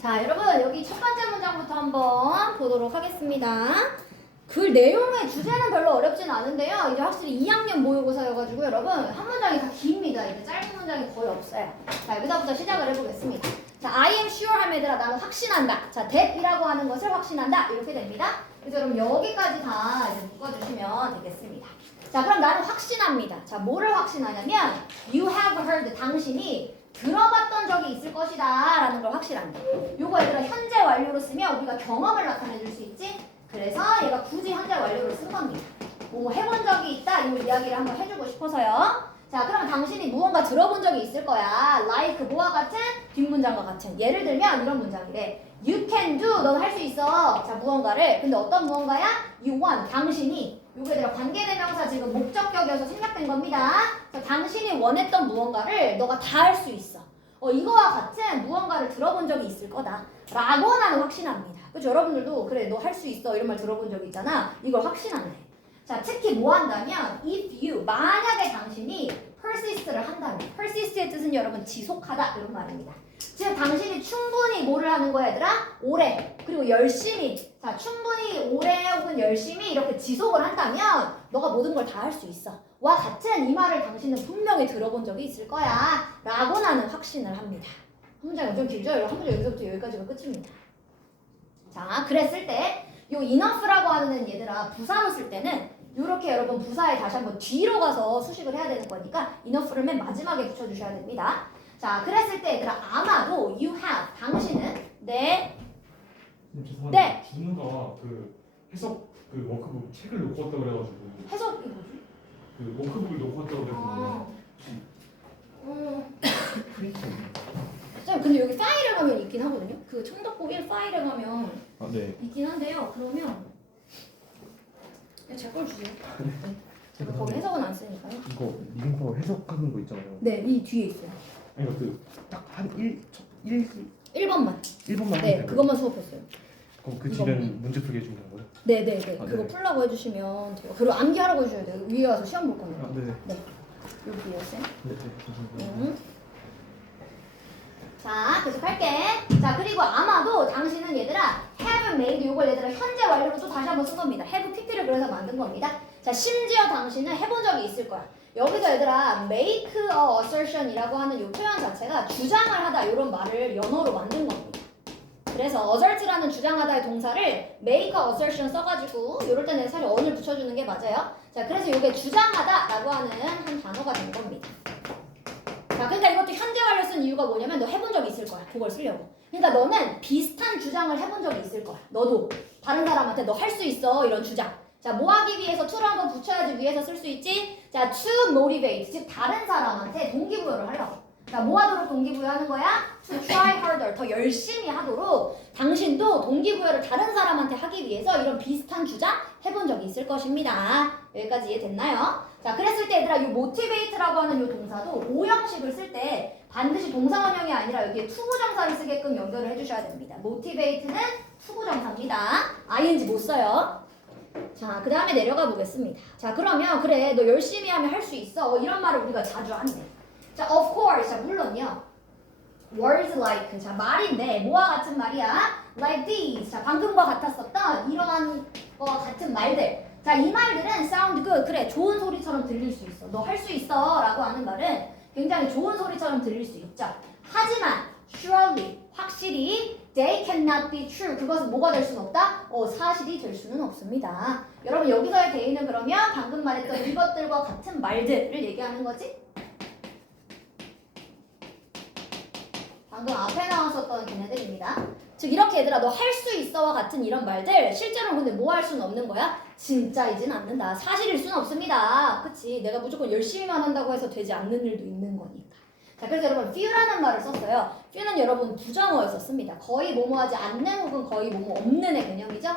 자, 여러분 여기 첫 번째 문장부터 한번 보도록 하겠습니다. 그 내용의 주제는 별로 어렵진 않은데요. 이제 확실히 2학년 모의고사여가지고 여러분 한 문장이 다 깁니다. 이제 짧은 문장이 거의 없어요. 자, 여기서부터 시작을 해보겠습니다. 자, I am sure 하면 얘들아 나는 확신한다. 자, that이라고 하는 것을 확신한다. 이렇게 됩니다. 그래서 여러분 여기까지 다 이제 묶어주시면 되겠습니다. 자, 그럼 나는 확신합니다. 자, 뭐를 확신하냐면 you have heard, 당신이 들어봤던 적이 있을 것이다 라는 걸 확실한다. 요거 얘들아 현재 완료로 쓰면 우리가 경험을 나타내 줄 수 있지? 그래서 얘가 굳이 현재 완료로 쓴 겁니다. 뭐 해본 적이 있다 이 이야기를 한번 해주고 싶어서요. 자, 그러면 당신이 무언가 들어본 적이 있을 거야. like 뭐와 같은? 뒷문장과 같은. 예를 들면 이런 문장이래. You can do, 넌 할 수 있어. 자, 무언가를. 근데 어떤 무언가야? You want, 당신이. 요게 얘들아 관계대명사 지금 목적격이어서 생략된 겁니다. 자, 당신이 원했던 무언가를 너가 다 할 수 있어. 이거와 같은 무언가를 들어본 적이 있을 거다. 라고 나는 확신합니다. 그렇죠? 여러분들도 그래 너 할 수 있어 이런 말 들어본 적 있잖아. 이걸 확신한대. 자, 특히 뭐 한다면 if you, 만약에 당신이 persist를 한다면 persist의 뜻은 여러분 지속하다 이런 말입니다. 즉 당신이 충분히 뭐를 하는 거야 얘들아? 오래 그리고 열심히 자 충분히 오래 혹은 열심히 이렇게 지속을 한다면 너가 모든 걸 다 할 수 있어 와 같은 이 말을 당신은 분명히 들어본 적이 있을 거야 라고 나는 확신을 합니다. 한 문장이 좀 길죠? 한 문장 여기서부터 여기까지가 끝입니다. 자 그랬을 때 요 enough라고 하는 얘들아 부사로 쓸 때는 이렇게 여러분 부사에 다시 한번 뒤로 가서 수식을 해야 되는 거니까 enough를 맨 마지막에 붙여주셔야 됩니다. 자, 그랬을 때 얘들아 아마도 you have, 당신은 네. 준우가 그 해석 그 워크북 책을 놓고 왔다고 그래가지고 해석이 뭐지? 그 워크북을 놓고 왔다고 그랬거든요. 프린트. 쌤, 근데 여기 파일에 가면 있긴 하거든요. 그 청덕고 1 파일에 가면 네. 있긴 한데요. 그러면 제 걸 주세요. 제가 거기 해석은 안 쓰니까요. 이거 링거 해석하는 거 있잖아요. 네, 이 뒤에 있어요. 아니 그딱한 1번만. 1번만 네, 그것만 수업했어요. 그럼 그 뒤는 문제 풀게 해주는 거예요? 네네네. 아, 그거 네. 풀라고 해주시면 돼요. 그리고 암기하라고 해주셔야 돼요. 위에 와서 시험 볼 거니까. 아, 네네. 네. 여기요, 쌤. 네, 감사합니다. 자, 계속할게. 자, 그리고 아마도 당신은 얘들아 have made 요걸 얘들아 현재 완료로 또 다시 한번 쓴 겁니다. have pp를 그래서 만든 겁니다. 자, 심지어 당신은 해본 적이 있을 거야. 여기서 얘들아 make a assertion 이라고 하는 요 표현 자체가 주장을 하다 이런 말을 연어로 만든 겁니다. 그래서 assert라는 주장하다의 동사를 make a assertion 써가지고 이럴 때는 사실 on을 붙여주는 게 맞아요. 자, 그래서 이게 주장하다라고 하는 한 단어가 된 겁니다. 자, 그러니까 이것도 현재 완료 쓴 이유가 뭐냐면 너 해본 적이 있을 거야. 그걸 쓰려고. 그러니까 너는 비슷한 주장을 해본 적이 있을 거야. 너도 다른 사람한테 너 할 수 있어 이런 주장. 자, 뭐 하기 위해서 to를 한번 붙여야지 위해서 쓸 수 있지? 자, to motivate, 즉 다른 사람한테 동기부여를 하려고. 자, 뭐 하도록 동기부여하는 거야? To try harder, 더 열심히 하도록 당신도 동기부여를 다른 사람한테 하기 위해서 이런 비슷한 주장 해본 적이 있을 것입니다. 여기까지 이해됐나요? 자, 그랬을 때 얘들아 이 motivate라고 하는 이 동사도 오형식을 쓸 때 반드시 동사원형이 아니라 여기에 투부정사를 쓰게끔 연결을 해주셔야 됩니다. motivate는 투부정사입니다. ing 못 써요. 자, 그 다음에 내려가 보겠습니다. 자, 그러면 그래 너 열심히 하면 할 수 있어 이런 말을 우리가 자주 한대. 자, of course, 자, 물론요. words like, 자, 말인데 뭐와 같은 말이야? like these, 자, 방금과 같았었던 이러한 거와 같은 말들. 자, 이 말들은 sound good, 그래 좋은 소리처럼 들릴 수 있어. 너 할 수 있어 라고 하는 말은 굉장히 좋은 소리처럼 들릴 수 있죠. 하지만 surely, 확실히 they cannot be true. 그것은 뭐가 될 수는 없다? 사실이 될 수는 없습니다. 여러분 여기서의 they는 그러면 방금 말했던 이것들과 같은 말들을 얘기하는 거지? 방금 앞에 나왔었던 걔네들입니다. 즉 이렇게 얘들아 너 할 수 있어와 같은 이런 말들 실제로 근데 뭐 할 수는 없는 거야? 진짜이진 않는다. 사실일 수는 없습니다. 그치? 내가 무조건 열심히만 한다고 해서 되지 않는 일도 있는 거니까. 자, 그래서 여러분 few라는 말을 썼어요. few는 여러분 부정어에 썼습니다. 거의 뭐뭐하지 않는 혹은 거의 뭐뭐 없는의 개념이죠.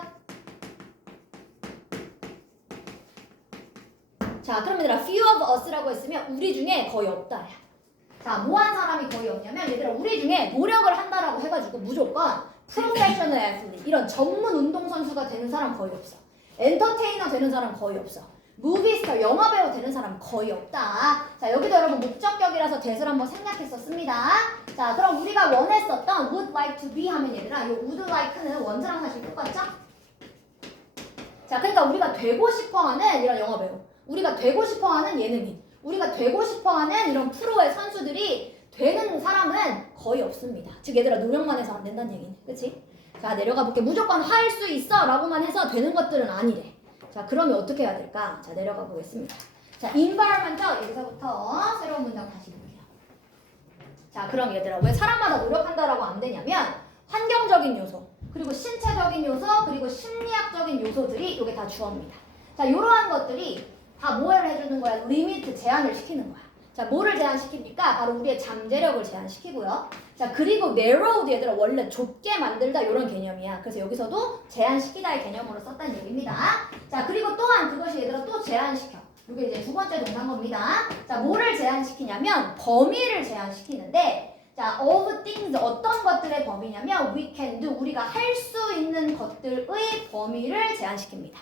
자, 그럼 얘들아 few of us라고 했으면 우리 중에 거의 없다. 자, 뭐한 사람이 거의 없냐면 얘들아 우리 중에 노력을 한다라고 해가지고 무조건 프로페셔널 애슬릿 이런 전문 운동선수가 되는 사람 거의 없어. 엔터테이너 되는 사람 거의 없어. 무비스타, 영화배우 되는 사람 거의 없다. 자, 여기도 여러분 목적격이라서 대을 한번 생략했었습니다. 자, 그럼 우리가 원했었던 would would like to be 하면 얘들아, 이 would like는 원자랑 사실 똑같죠? 자, 그러니까 우리가 되고 싶어하는 이런 영어 배우, 우리가 되고 싶어하는 예능인, 우리가 되고 싶어하는 이런 프로의 선수들이 되는 사람은 거의 없습니다. 즉 얘들아 노력만 해서 안 된다는 얘기네, 그렇지? 자 내려가 볼게. 무조건 할 수 있어 라고만 해서 되는 것들은 아니래. 자 그러면 어떻게 해야 될까? 자 내려가 보겠습니다. 자 environmental 여기서부터 새로운 문장 다시 볼게요. 자 그럼 얘들아 왜 사람마다 노력한다라고 안 되냐면 환경적인 요소, 그리고 신체적인 요소, 그리고 심리학적인 요소들이 이게 다 주어입니다. 자 이러한 것들이 다 뭐를 해주는 거야? 리미트, 제한을 시키는 거야. 자 뭐를 제한시킵니까? 바로 우리의 잠재력을 제한시키고요. 자 그리고 narrowed 얘들아 원래 좁게 만들다 이런 개념이야. 그래서 여기서도 제한시키다의 개념으로 썼다는 얘기입니다. 자 그리고 또한 그것이 얘들아 또 제한시켜. 이게 이제 두 번째 동사입니다. 자 뭐를 제한시키냐면 범위를 제한시키는데, 자 of things 어떤 것들의 범위냐면 we can do 우리가 할 수 있는 것들의 범위를 제한시킵니다.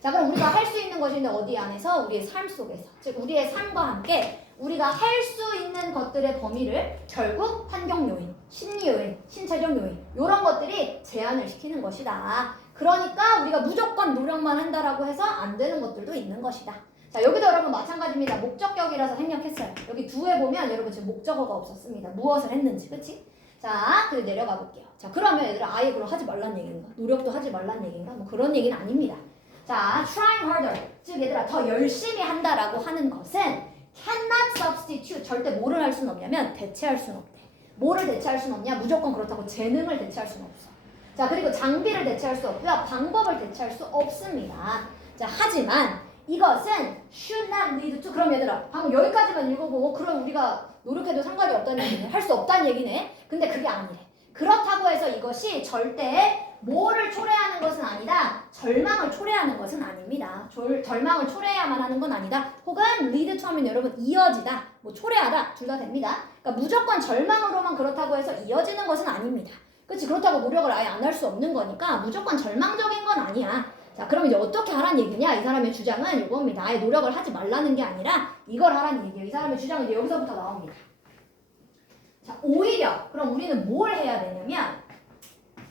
자 그럼 우리가 할 수 있는 것인데 어디 안에서? 우리의 삶 속에서, 즉 우리의 삶과 함께 우리가 할 수 있는 것들의 범위를 결국 환경 요인, 심리 요인, 신체적 요인 이런 것들이 제한을 시키는 것이다. 그러니까 우리가 무조건 노력만 한다라고 해서 안 되는 것들도 있는 것이다. 자 여기도 여러분 마찬가지입니다. 목적격이라서 생략했어요. 여기 두에 보면 여러분 지금 목적어가 없었습니다. 무엇을 했는지, 그치? 자, 그 내려가 볼게요. 자 그러면 얘들아 아예 그럼 하지 말란 얘기인가? 노력도 하지 말란 얘기인가? 뭐 그런 얘기는 아닙니다. 자, trying harder. 즉 얘들아 더 열심히 한다라고 하는 것은 cannot substitute. 절대 뭐를 할 수는 없냐면 대체할 수는 없대. 뭐를 대체할 수는 없냐? 무조건 그렇다고 재능을 대체할 수는 없어. 자, 그리고 장비를 대체할 수 없고요. 방법을 대체할 수 없습니다. 자, 하지만 이것은 should not lead to. 그럼 얘들아 방금 여기까지만 읽어보고 그럼 우리가 노력해도 상관이 없다는 얘기네. 할 수 없다는 얘기네. 근데 그게 아니래. 그렇다고 해서 이것이 절대 뭐를 초래하는 것은 아니다. 절망을 초래하는 것은 아닙니다. 절망을 초래해야만 하는 건 아니다. 혹은 lead to 하면 여러분 이어지다, 뭐 초래하다 둘 다 됩니다. 그러니까 무조건 절망으로만 그렇다고 해서 이어지는 것은 아닙니다. 그렇지? 그렇다고 노력을 아예 안 할 수 없는 거니까 무조건 절망적인 건 아니야. 자 그럼 이제 어떻게 하란 얘기냐? 이 사람의 주장은 이겁니다. 아예 노력을 하지 말라는 게 아니라 이걸 하라는 얘기예요. 이 사람의 주장은 이제 여기서부터 나옵니다. 자 오히려 그럼 우리는 뭘 해야 되냐면,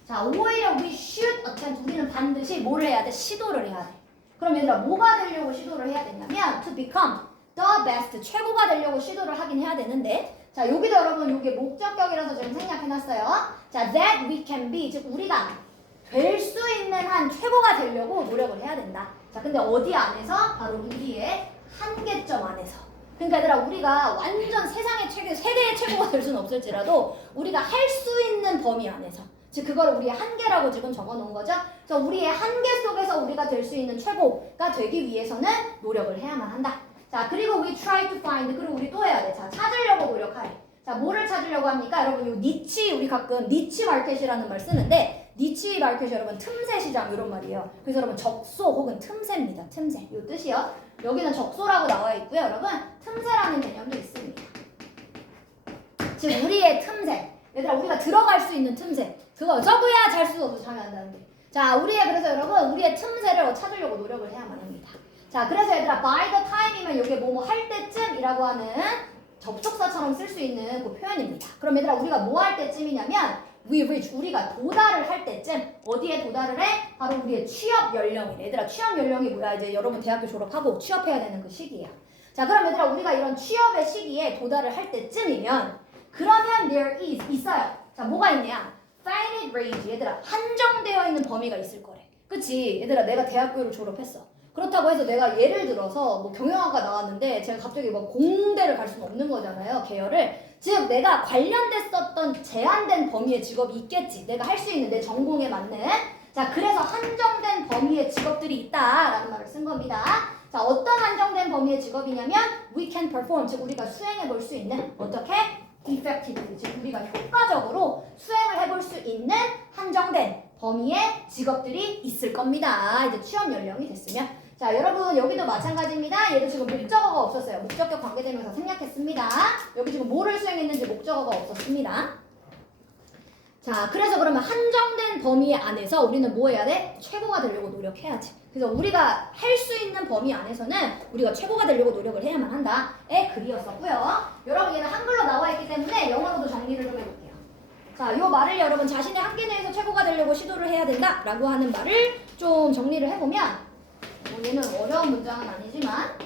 자 오히려 we should attempt. 우리는 반드시 뭘 해야 돼? 시도를 해야 돼. 그럼 얘들아 뭐가 되려고 시도를 해야 되냐면 to become the best. 최고가 되려고 시도를 하긴 해야 되는데, 자 여기도 여러분 이게 목적격이라서 지금 생략해놨어요. 자 that we can be. 즉 우리가 될 수 있는 한 최고가 되려고 노력을 해야 된다. 자 근데 어디 안에서? 바로 우리의 한계점 안에서. 그러니까 얘들아 우리가 완전 세상의 최고, 세계의 최고가 될 수는 없을지라도 우리가 할 수 있는 범위 안에서, 즉 그걸 우리의 한계라고 지금 적어놓은 거죠. 그래서 우리의 한계 속에서 우리가 될 수 있는 최고가 되기 위해서는 노력을 해야만 한다. 자 그리고 we try to find. 그리고 우리 또 해야 돼. 자 찾으려고 노력하래. 자 뭐를 찾으려고 합니까? 여러분 요 니치, 우리 가끔 니치 마켓이라는 말 쓰는데 니치 마켓이 여러분 틈새 시장 이런 말이에요. 그래서 여러분 적소 혹은 틈새입니다. 틈새 요 뜻이요. 여기는 적소라고 나와 있고요. 여러분 틈새라는 개념도 있습니다. 즉 우리의 틈새. 얘들아 우리가 들어갈 수 있는 틈새. 그거 저거야 잘 수 없어 잠이 안 자는데. 자 우리의 그래서 여러분 우리의 틈새를 찾으려고 노력을 해야만 합니다. 자 그래서 얘들아 by the time이면 이게 뭐뭐 할 때쯤이라고 하는 접속사처럼 쓸 수 있는 그 표현입니다. 그럼 얘들아 우리가 뭐 할 때쯤이냐면 we reach. 우리가 도달을 할 때쯤. 어디에 도달을 해? 바로 우리의 취업 연령이래. 얘들아 취업 연령이 뭐야? 이제 여러분 대학교 졸업하고 취업해야 되는 그 시기야. 자 그럼 얘들아 우리가 이런 취업의 시기에 도달을 할 때쯤이면 그러면 there is 있어요. 자 뭐가 있냐? finite range. 얘들아 한정되어 있는 범위가 있을 거래. 그치? 얘들아 내가 대학교를 졸업했어. 그렇다고 해서 내가 예를 들어서 뭐 경영학과 나왔는데 제가 갑자기 뭐 공대를 갈 수는 없는 거잖아요. 계열을. 즉 내가 관련됐었던 제한된 범위의 직업이 있겠지. 내가 할 수 있는 내 전공에 맞는. 자 그래서 한정된 범위의 직업들이 있다라는 말을 쓴 겁니다. 자 어떤 한정된 범위의 직업이냐면 we can perform. 즉 우리가 수행해 볼 수 있는, 어떻게? effectively. 즉 우리가 효과적으로 수행을 해볼 수 있는 한정된 범위의 직업들이 있을 겁니다. 이제 취업 연령이 됐으면. 자 여러분 여기도 마찬가지입니다. 얘도 지금 목적어가 없었어요. 목적격 관계대명사 생략했습니다. 여기 지금 뭐를 수행했는지 목적어가 없었습니다. 자 그래서 그러면 한정된 범위 안에서 우리는 뭐 해야 돼? 최고가 되려고 노력해야지. 그래서 우리가 할 수 있는 범위 안에서는 우리가 최고가 되려고 노력을 해야만 한다의 글이었었고요. 여러분 얘는 한글로 나와 있기 때문에 영어로도 정리를 좀 해볼게요. 자, 요 말을 여러분 자신의 한계 내에서 최고가 되려고 시도를 해야 된다라고 하는 말을 좀 정리를 해보면 뭐 얘는 어려운 문장은 아니지만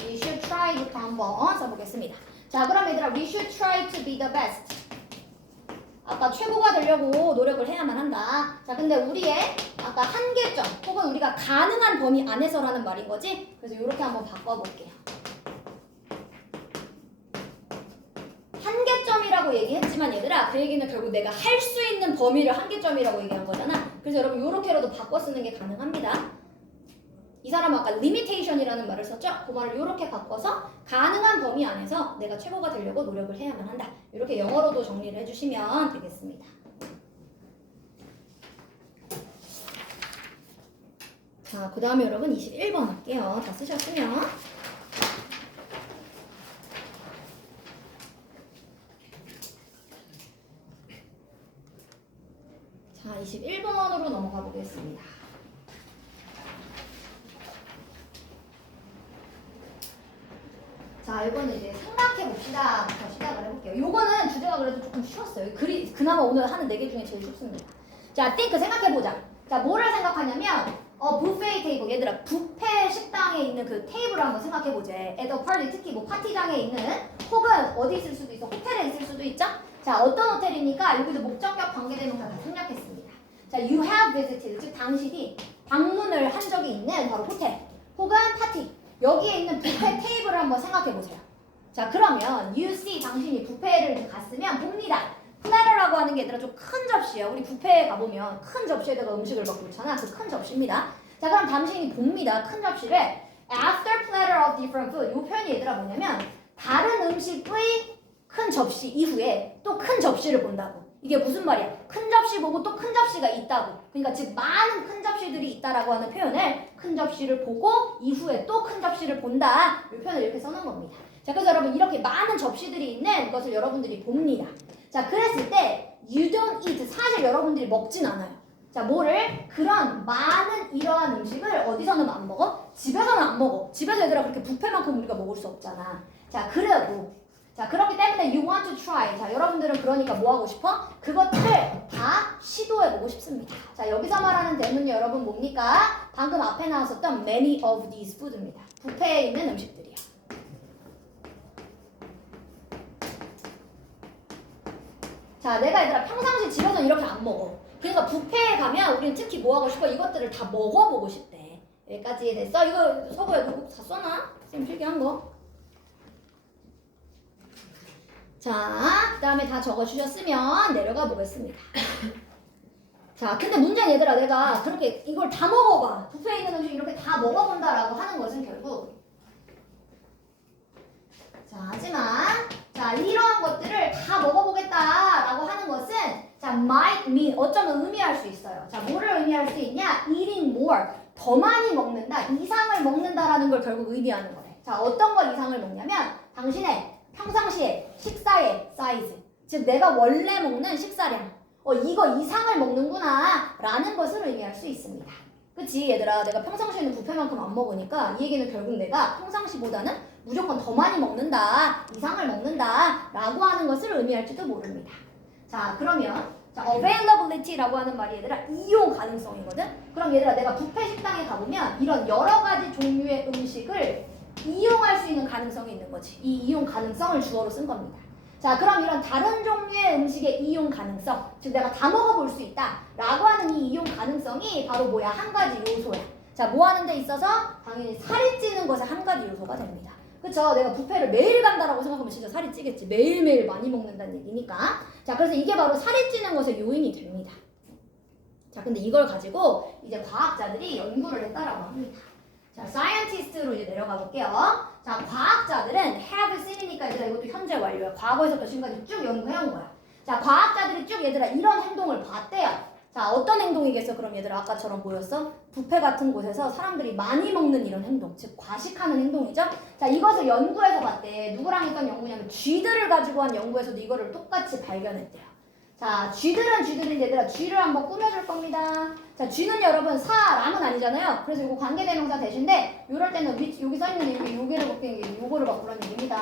we should try부터 한번 써보겠습니다. 자, 그럼 얘들아 we should try to be the best. 아까 최고가 되려고 노력을 해야만 한다. 자, 근데 우리의 아까 한계점 혹은 우리가 가능한 범위 안에서라는 말인 거지. 그래서 이렇게 한번 바꿔볼게요. 한계점이라고 얘기했지만 얘들아 그 얘기는 결국 내가 할 수 있는 범위를 한계점이라고 얘기한 거잖아. 그래서 여러분 요렇게라도 바꿔 쓰는 게 가능합니다. 이 사람은 아까 limitation이라는 말을 썼죠? 그 말을 요렇게 바꿔서 가능한 범위 안에서 내가 최고가 되려고 노력을 해야만 한다. 이렇게 영어로도 정리를 해주시면 되겠습니다. 자, 그 다음에 여러분 21번 할게요. 다 쓰셨으면. 자, 21번으로 넘어가 보겠습니다. 자, 이거는 이제 생각해봅시다부터 시작을 해볼게요. 요거는 주제가 그래도 조금 쉬웠어요. 그나마 오늘 하는 4개 중에 제일 쉽습니다. 자, think 생각해보자. 자, 뭐를 생각하냐면 buffet 테이블. 얘들아, 뷔페 식당에 있는 그 테이블을 한번 생각해보자. at a party, 특히 뭐 파티장에 있는 혹은 어디 있을 수도 있어. 호텔에 있을 수도 있죠? 자, 어떤 호텔이니까 여기도 목적격 관계대명사 다 생략했습니다. 자, you have visited, 즉 당신이 방문을 한 적이 있는 바로 호텔 혹은 파티. 여기에 있는 뷔페 테이블을 한번 생각해보세요. 자, 그러면 you see, 당신이 뷔페를 갔으면 봅니다. 플래터라고 하는 게 얘들아 좀 큰 접시예요. 우리 뷔페에 가보면 큰 접시에다가 음식을 막 놓잖아. 그 큰 접시입니다. 자, 그럼 당신이 봅니다. 큰 접시를 after platter of different food. 이 표현이 얘들아 뭐냐면 다른 음식의 큰 접시 이후에 또 큰 접시를 본다고. 이게 무슨 말이야? 큰 접시 보고 또 큰 접시가 있다고. 그러니까 즉 많은 큰 접시들이 있다라고 하는 표현을 큰 접시를 보고 이후에 또 큰 접시를 본다. 이 표현을 이렇게 써놓은 겁니다. 자, 그래서 여러분 이렇게 많은 접시들이 있는 것을 여러분들이 봅니다. 자, 그랬을 때 you don't eat. 사실 여러분들이 먹진 않아요. 자, 뭐를? 그런 많은 이러한 음식을 어디서는 안 먹어? 집에서는 안 먹어. 집에서 얘들아 그렇게 뷔페만큼 우리가 먹을 수 없잖아. 자, 그래도 자, 그렇기 때문에 you want to try. 자, 여러분들은 그러니까 뭐 하고 싶어? 그것들을 다 시도해보고 싶습니다. 자, 여기서 말하는 대문이 여러분 뭡니까? 방금 앞에 나왔었던 many of these food입니다. 뷔페에 있는 음식들이요. 자, 내가 얘들아 평상시 집에서는 이렇게 안 먹어. 그러니까 뷔페에 가면 우리는 특히 뭐 하고 싶어? 이것들을 다 먹어보고 싶대. 여기까지 됐어? 이거 서구에 누구 다 써놔? 쌤 필기한 거. 자, 그 다음에 다 적어주셨으면 내려가 보겠습니다. 자, 근데 문제는 얘들아 내가 그렇게 이걸 다 먹어봐. 뷔페에 있는 음식 이렇게 다 먹어본다라고 하는 것은 결국 자, 하지만 자, 이러한 것들을 다 먹어보겠다라고 하는 것은 자, might mean 어쩌면 의미할 수 있어요. 자, 뭐를 의미할 수 있냐? eating more. 더 많이 먹는다. 이상을 먹는다라는 걸 결국 의미하는 거래. 자, 어떤 걸 이상을 먹냐면 당신의 평상시에 식사의 사이즈, 즉 내가 원래 먹는 식사량, 이거 이상을 먹는구나 라는 것을 의미할 수 있습니다. 그치 얘들아, 내가 평상시에는 뷔페만큼 안 먹으니까 이 얘기는 결국 내가 평상시보다는 무조건 더 많이 먹는다, 이상을 먹는다 라고 하는 것을 의미할지도 모릅니다. 자, 그러면 자, availability라고 하는 말이 얘들아 이용 가능성이거든. 그럼 얘들아 내가 뷔페 식당에 가보면 이런 여러 가지 종류의 음식을 이용할 수 있는 가능성이 있는 거지. 이 이용 가능성을 주어로 쓴 겁니다. 자, 그럼 이런 다른 종류의 음식의 이용 가능성, 즉 내가 다 먹어볼 수 있다 라고 하는 이 이용 가능성이 바로 뭐야? 한 가지 요소야. 자, 뭐 하는 데 있어서? 당연히 살이 찌는 것의 한 가지 요소가 됩니다. 그쵸? 내가 뷔페를 매일 간다라고 생각하면 진짜 살이 찌겠지. 매일매일 많이 먹는다는 얘기니까. 자, 그래서 이게 바로 살이 찌는 것의 요인이 됩니다. 자, 근데 이걸 가지고 이제 과학자들이 연구를 했다라고 합니다. 자, scientist로 이제 내려가 볼게요. 자, 과학자들은 have seen이니까 얘들아 이것도 현재 완료야. 과거에서부터 지금까지 쭉 연구해온 거야. 자, 과학자들이 쭉 얘들아 이런 행동을 봤대요. 자, 어떤 행동이겠어? 그럼 얘들아 아까처럼 뭐였어? 뷔페 같은 곳에서 사람들이 많이 먹는 이런 행동, 즉 과식하는 행동이죠. 자, 이것을 연구해서 봤대. 누구랑 했던 연구냐면 쥐들을 가지고 한 연구에서도 이거를 똑같이 발견했대요. 자, 쥐들은 얘들아 쥐를 한번 꾸며줄 겁니다. 자, 쥐는 여러분 사람은 아니잖아요. 그래서 이거 관계대명사 대신데 이럴 때는 여기 써있는 여기 요게를 바꾸는 게 요거를 바꾸라는 얘기입니다.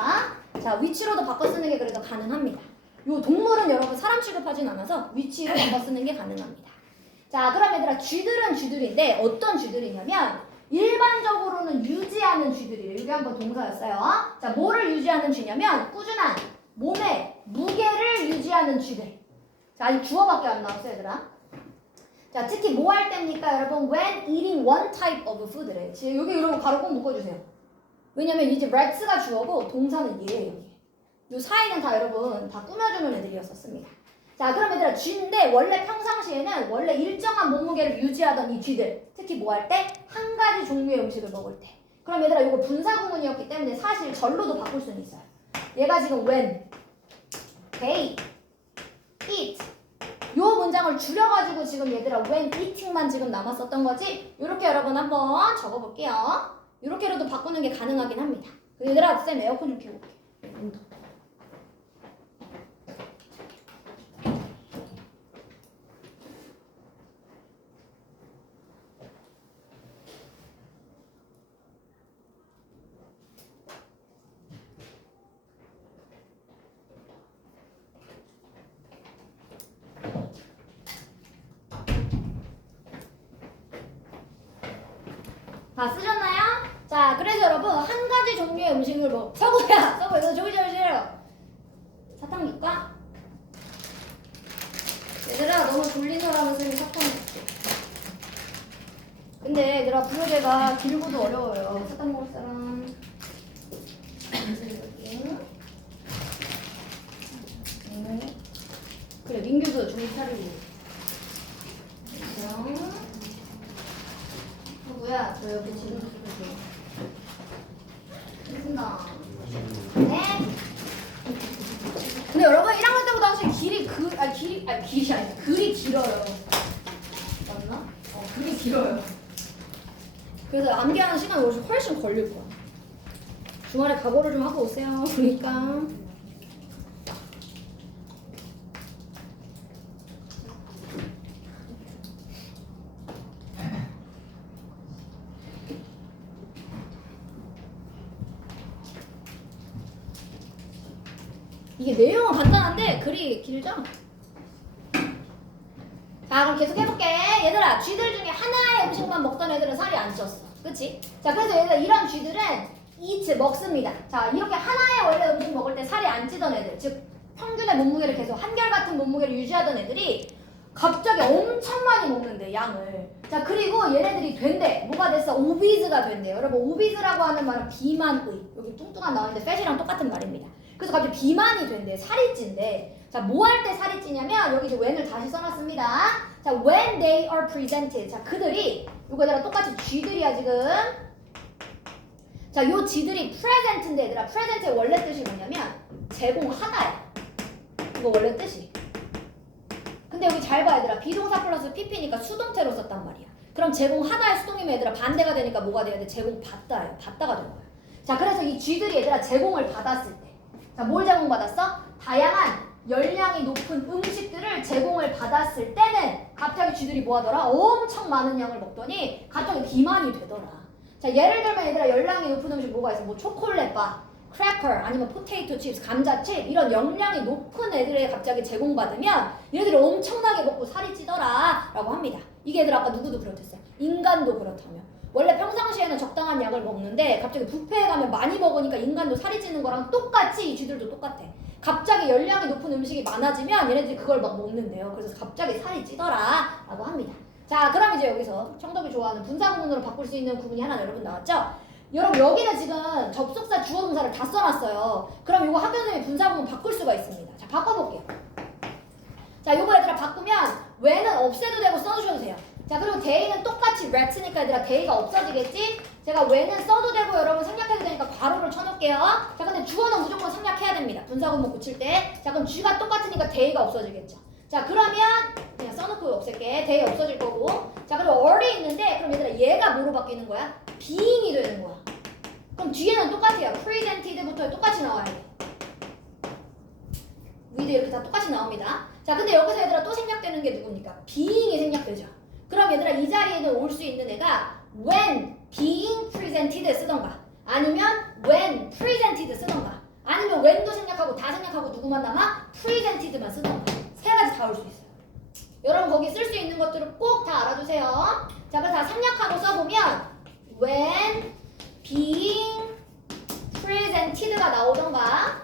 자, 위치로도 바꿔 쓰는 게 그래서 가능합니다. 요 동물은 여러분 사람 취급하진 않아서 위치로 바꿔 쓰는 게 가능합니다. 자, 그럼 얘들아 쥐들은 쥐들인데 어떤 쥐들이냐면 일반적으로는 유지하는 쥐들이래요. 이게 한번 동사였어요. 자, 뭐를 유지하는 쥐냐면 꾸준한 몸의 무게를 유지하는 쥐들. 자, 아직 주어밖에 안 나왔어요, 얘들아. 자, 특히 뭐 할 때입니까, 여러분? When eating one type of food래. 여기 이런 거 가로 꼭 묶어주세요. 왜냐면 이제 let's가 주어고 동사는 얘예요, 여기. 요 사이는 다 여러분 다 꾸며주는 애들이었었습니다. 자, 그럼 얘들아 쥐인데 원래 평상시에는 원래 일정한 몸무게를 유지하던 이 쥐들, 특히 뭐 할 때? 한 가지 종류의 음식을 먹을 때. 그럼 얘들아 이거 분사구문이었기 때문에 사실 절로도 바꿀 수는 있어요. 얘가 지금 when, they, eat 요 문장을 줄여가지고 지금 얘들아 when eating만 지금 남았었던 거지. 요렇게 여러분 한번 적어볼게요. 요렇게로도 바꾸는 게 가능하긴 합니다. 얘들아 쌤 에어컨 좀 켜고 올게. 다 쓰셨나요? 자, 그래서 여러분 한 가지 종류의 음식을 서구야, 서구 이거 저기 사탕 줄까? 얘들아 너무 졸린 사람은 쌤이 사탕 줄게. 근데 얘들아 부여제가 길고도 어려워요. 사탕 먹을 사람. 그래 민규도 정신 차리고. 뭐야? 저 옆에 지금 쓰고 있습니다. 네. 근데 여러분 1학년 때보다 확실히 길이 아니라 글이 길어요. 맞나? 글이 길어요. 그래서 암기하는 시간이 훨씬 걸릴 거야. 주말에 각오를 좀 하고 오세요. 그러니까. 이게 내용은 간단한데 글이 길죠? 자, 그럼 계속 해볼게. 얘들아, 쥐들 중에 하나의 음식만 먹던 애들은 살이 안 쪘어. 그치? 자, 그래서 얘들아, 이런 쥐들은 eat, 먹습니다. 자, 이렇게 하나의 원래 음식 먹을 때 살이 안 찌던 애들, 즉 평균의 몸무게를 계속 한결같은 몸무게를 유지하던 애들이 갑자기 엄청 많이 먹는데, 양을. 자, 그리고 얘네들이 된대. 뭐가 됐어? 오비즈가 된대. 여러분, 오비즈라고 하는 말은 비만의. 여기 뚱뚱한 나오는데 팻이랑 똑같은 말입니다. 그래서 갑자기 비만이 된대. 살이 찐대. 자, 뭐 할 때 살이 찌냐면 여기 이제 when을 다시 써놨습니다. 자, when they are presented. 자, 그들이 요거랑 똑같이 쥐들이야 지금. 자, 요 쥐들이 present인데 얘들아, present의 원래 뜻이 뭐냐면 제공하다야. 이거 원래 뜻이. 근데 여기 잘 봐 얘들아. 비동사 플러스 pp니까 수동태로 썼단 말이야. 그럼 제공하다의 수동이면 얘들아 반대가 되니까 뭐가 돼야 돼? 제공받다예요. 받다가 된 거야. 자, 그래서 이 쥐들이 얘들아 제공을 받았을 때. 자, 뭘 제공받았어? 다양한 열량이 높은 음식들을 제공을 받았을 때는 갑자기 쥐들이 뭐 하더라? 엄청 많은 양을 먹더니 갑자기 비만이 되더라. 자, 예를 들면 얘들아 열량이 높은 음식 뭐가 있어? 뭐 초콜릿 바, 크래커, 아니면 포테이토 칩스, 감자칩 이런 열량이 높은 애들에 갑자기 제공받으면 얘들이 엄청나게 먹고 살이 찌더라 라고 합니다. 이게 얘들 아까 누구도 그렇댔어요. 인간도 그렇다며. 원래 평상시에는 적당한 양을 먹는데 갑자기 뷔페에 가면 많이 먹으니까 인간도 살이 찌는 거랑 똑같이 이 쥐들도 똑같아. 갑자기 열량이 높은 음식이 많아지면 얘네들이 그걸 막 먹는데요. 그래서 갑자기 살이 찌더라 라고 합니다. 자, 그럼 이제 여기서 청덕이 좋아하는 분사구문으로 바꿀 수 있는 구문이 하나 여러분 나왔죠? 여러분 여기는 지금 접속사 주어 동사를 다 써놨어요. 그럼 이거 학교 선생님이 분사구문 바꿀 수가 있습니다. 자, 바꿔볼게요. 자, 요거 얘들아 바꾸면 when은 없애도 되고 써주셔도 돼요. 자, 그리고 day는 똑같이 let'니까 얘들아 day가 없어지겠지? 제가 when은 써도 되고 여러분 생략해도 되니까 괄호를 쳐놓을게요. 자, 근데 주어는 무조건 생략해야 됩니다. 분사구문 고칠 때. 자, 그럼 쥐가 똑같으니까 day가 없어지겠죠. 자, 그러면 그냥 써놓고 없앨게. day 없어질 거고. 자, 그리고 or이 있는데 그럼 얘들아 얘가 뭐로 바뀌는 거야? being이 되는 거야. 그럼 뒤에는 똑같아요. presented부터 똑같이 나와야 돼. 위도 이렇게 다 똑같이 나옵니다. 자, 근데 여기서 얘들아 또 생략되는 게 누굽니까? being이 생략되죠. 그럼 얘들아 이 자리에는 올 수 있는 애가 when being presented 쓰던가 아니면 when presented 쓰던가 아니면 when도 생략하고 다 생략하고 누구만 남아? presented만 쓰던가. 세 가지 다 올 수 있어요. 여러분 거기 쓸 수 있는 것들을 꼭 다 알아두세요. 자, 그래서 다 생략하고 써보면 when being presented가 나오던가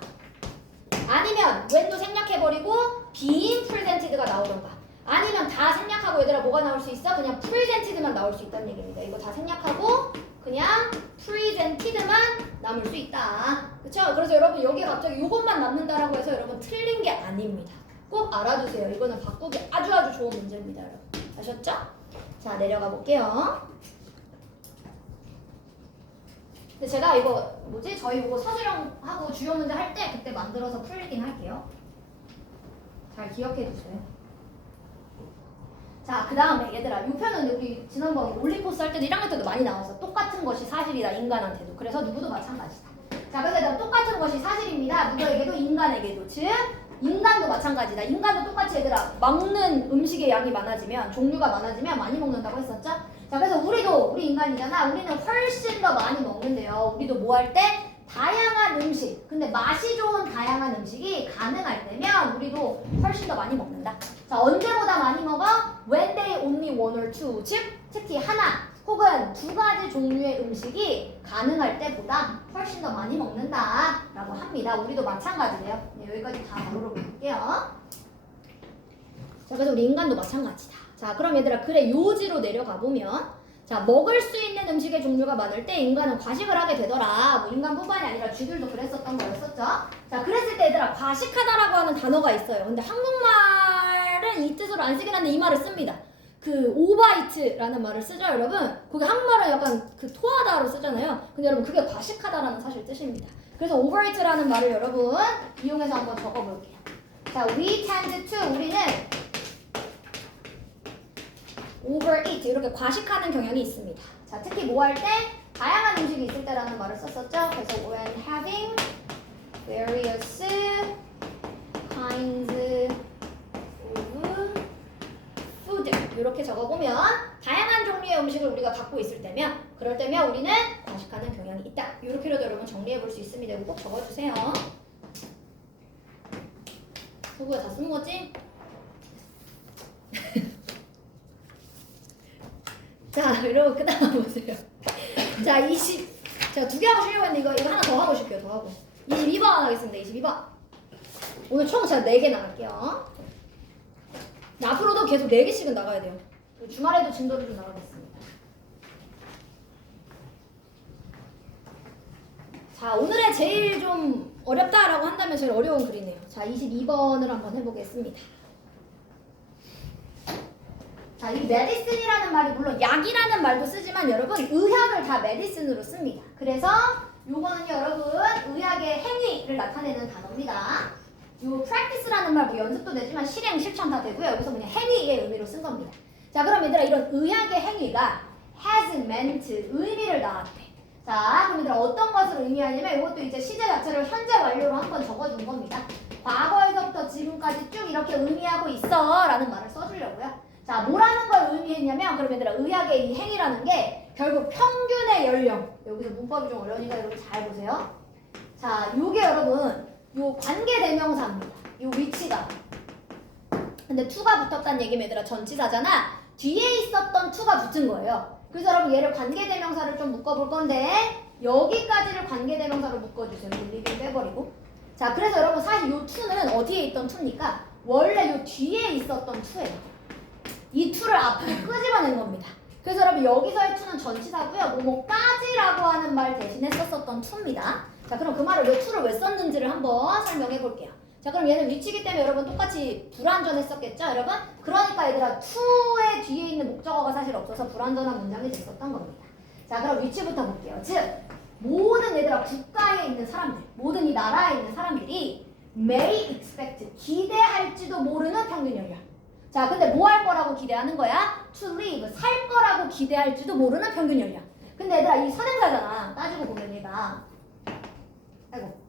아니면 when도 생략해버리고 being presented가 나오던가 아니면 다 생략하고 얘들아 뭐가 나올 수 있어? 그냥 presented만 나올 수 있다는 얘기입니다. 이거 다 생략하고 그냥 presented만 남을 수 있다. 그쵸? 그래서 여러분 여기 갑자기 이것만 남는다라고 해서 여러분 틀린 게 아닙니다. 꼭 알아두세요. 이거는 바꾸기 아주 좋은 문제입니다. 여러분. 아셨죠? 자, 내려가 볼게요. 근데 제가 이거 뭐지? 저희 이거 서술형하고 주요 문제 할 때 그때 만들어서 풀리긴 할게요. 잘 기억해 주세요. 자, 그 다음에 얘들아, 이 표는 우리 지난번 올리포스 할 때도 1학년 때도 많이 나왔어. 똑같은 것이 사실이다, 인간한테도. 그래서 누구도 마찬가지다. 자, 그래서 얘들아, 똑같은 것이 사실입니다. 누구에게도 인간에게도. 즉, 인간도 마찬가지다. 인간도 똑같이 얘들아, 먹는 음식의 양이 많아지면, 종류가 많아지면 많이 먹는다고 했었죠? 자, 그래서 우리 인간이잖아. 우리는 훨씬 더 많이 먹는데요. 우리도 뭐 할 때? 다양한 음식, 근데 맛이 좋은 다양한 음식이 가능할 때면 우리도 훨씬 더 많이 먹는다. 자, 언제보다 많이 먹어? When they only one or two, 즉 특히 하나 혹은 두 가지 종류의 음식이 가능할 때보다 훨씬 더 많이 먹는다 라고 합니다. 우리도 마찬가지래요. 네, 여기까지 다 바로 볼게요. 자, 그래서 우리 인간도 마찬가지다. 자, 그럼 얘들아, 그래 요지로 내려가 보면 자, 먹을 수 있는 음식의 종류가 많을 때 인간은 과식을 하게 되더라. 뭐 인간뿐만이 아니라 쥐들도 그랬었던 거였었죠. 자, 그랬을 때 얘들아, 과식하다라고 하는 단어가 있어요. 근데 한국말은 이 뜻으로 안 쓰긴 한데 이 말을 씁니다. 그 오바이트라는 말을 쓰죠, 여러분. 거기 한국말은 약간 그 토하다로 쓰잖아요. 근데 여러분 그게 과식하다라는 사실 뜻입니다. 그래서 오버이트라는 말을 여러분 이용해서 한번 적어볼게요. 자, we tend to, 우리는 overeat 이렇게 과식하는 경향이 있습니다. 자, 특히 뭐 할 때? 다양한 음식이 있을 때라는 말을 썼었죠. 그래서 when having various kinds of food 이렇게 적어보면 다양한 종류의 음식을 우리가 갖고 있을 때면 그럴 때면 우리는 과식하는 경향이 있다. 이렇게라도 여러분 정리해 볼 수 있습니다. 이거 꼭 적어주세요. 소구야 다 쓴 거지? 자, 여러분 그 다음 보세요. 자, 제가 2개 하고 쉬려고 했는데 이거 하나 더 하고 싶게요. 더 하고 22번 하겠습니다. 22번. 오늘 총 제가 4개 나갈게요. 앞으로도 계속 4개씩은 나가야 돼요. 주말에도 진도를 좀 나가겠습니다. 자, 오늘의 제일 좀 어렵다라고 한다면 제일 어려운 글이네요. 자, 22번을 한번 해보겠습니다. 자, 이 메디슨이라는 말이 물론 약이라는 말도 쓰지만 여러분 의학을 다 메디슨으로 씁니다. 그래서 요거는요 여러분 의학의 행위를 나타내는 단어입니다. 요 practice라는 말 뭐 연습도 되지만 실행, 실천 다 되고요. 여기서 그냥 행위의 의미로 쓴 겁니다. 자, 그럼 얘들아 이런 의학의 행위가 has meant 의미를 낳았대. 자, 그럼 얘들아 어떤 것을 의미하냐면 이것도 이제 시제 자체를 현재 완료로 한번 적어준 겁니다. 과거에서부터 지금까지 쭉 이렇게 의미하고 있어 라는 말을 써주려고요. 자, 뭐라는 걸 의미했냐면 그럼 얘들아 의학의 이 행위라는 게 결국 평균의 연령, 여기서 문법이 좀 어려우니까 여러분 잘 보세요. 자, 요게 여러분 요 관계대명사입니다. 요 위치가 근데 to가 붙었다는 얘기면 얘들아 전치사잖아. 뒤에 있었던 to가 붙은 거예요. 그래서 여러분 얘를 관계대명사를 좀 묶어볼 건데 여기까지를 관계대명사로 묶어주세요. 리빙 빼버리고. 자, 그래서 여러분 사실 요 to는 어디에 있던 to입니까? 원래 요 뒤에 있었던 to예요. 이 to를 앞으로 끄집어낸 겁니다. 그래서 여러분 여기서의 to는 전치사고요. 뭐까지라고 하는 말 대신에 썼었던 to입니다. 자, 그럼 그 말을 왜 to를 왜 썼는지를 한번 설명해 볼게요. 자, 그럼 얘는 위치이기 때문에 여러분 똑같이 불완전했었겠죠, 여러분? 그러니까 얘들아 to의 뒤에 있는 목적어가 사실 없어서 불완전한 문장이 됐었던 겁니다. 자, 그럼 위치부터 볼게요. 즉 모든 얘들아 국가에 있는 사람들, 모든 이 나라에 있는 사람들이 may expect 기대할지도 모르는 평균 연령. 자, 근데 뭐 할 거라고 기대하는 거야? To live, 살 거라고 기대할지도 모르는 평균 연령. 근데 얘들아 이 선행사잖아. 따지고 보면 얘가 아이고.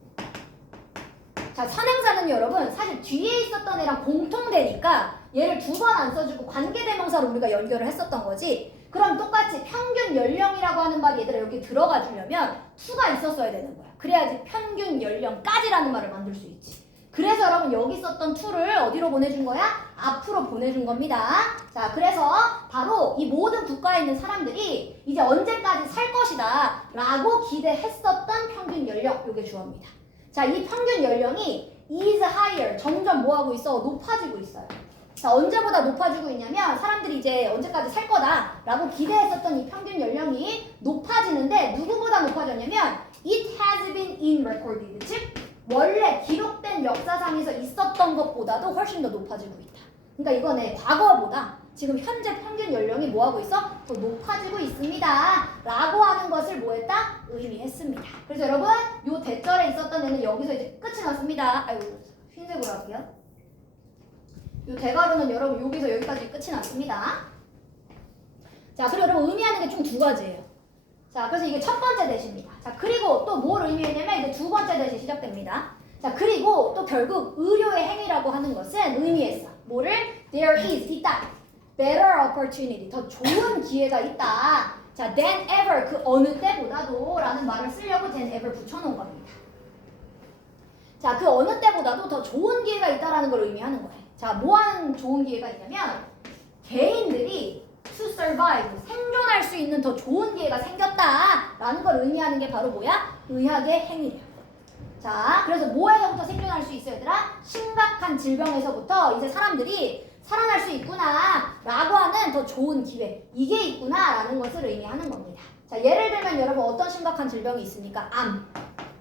자, 선행사는 여러분 사실 뒤에 있었던 애랑 공통되니까 얘를 2번 안 써주고 관계대명사로 우리가 연결을 했었던 거지. 그럼 똑같이 평균 연령이라고 하는 말이 얘들아 여기 들어가 주려면 to가 있었어야 되는 거야. 그래야지 평균 연령까지라는 말을 만들 수 있지. 그래서 여러분 여기 썼던 to를 어디로 보내준 거야? 앞으로 보내준 겁니다. 자, 그래서 바로 이 모든 국가에 있는 사람들이 이제 언제까지 살 것이다 라고 기대했었던 평균 연령, 요게 주어입니다. 자, 이 평균 연령이 is higher, 점점 뭐하고 있어? 높아지고 있어요. 자, 언제보다 높아지고 있냐면 사람들이 이제 언제까지 살 거다 라고 기대했었던 이 평균 연령이 높아지는데 누구보다 높아졌냐면 it has been in recorded, 즉 원래 기록된 역사상에서 있었던 것보다도 훨씬 더 높아지고 있다. 그러니까 이거네, 과거보다 지금 현재 평균 연령이 뭐하고 있어? 더 높아지고 있습니다 라고 하는 것을 뭐했다? 의미했습니다. 그래서 여러분 요 대절에 있었던 애는 여기서 이제 끝이 났습니다. 아이고, 흰색으로 할게요. 요 대괄호는 여러분 여기서 여기까지 끝이 났습니다. 자, 그리고 여러분 의미하는 게 총 두 가지예요. 자, 그래서 이게 첫 번째 대시입니다. 자, 그리고 또 뭘 의미했냐면 이제 두 번째 대시 시작됩니다. 자, 그리고 또 결국 의료의 행위라고 하는 것은 의미했어. 뭐를? There is, 있다. Better opportunity, 더 좋은 기회가 있다. 자, than ever, 그 어느 때보다도 라는 말을 쓰려고 than ever 붙여놓은 겁니다. 자, 그 어느 때보다도 더 좋은 기회가 있다라는 걸 의미하는 거예요. 자, 뭐하는 좋은 기회가 있냐면 개인들이 to survive, 생존할 수 있는 더 좋은 기회가 생겼다라는 걸 의미하는 게 바로 뭐야? 의학의 행위래요. 자, 그래서 뭐에서부터 생존할 수 있어요, 얘들아? 심각한 질병에서부터 이제 사람들이 살아날 수 있구나 라고 하는 더 좋은 기회, 이게 있구나 라는 것을 의미하는 겁니다. 자, 예를 들면 여러분 어떤 심각한 질병이 있습니까? 암,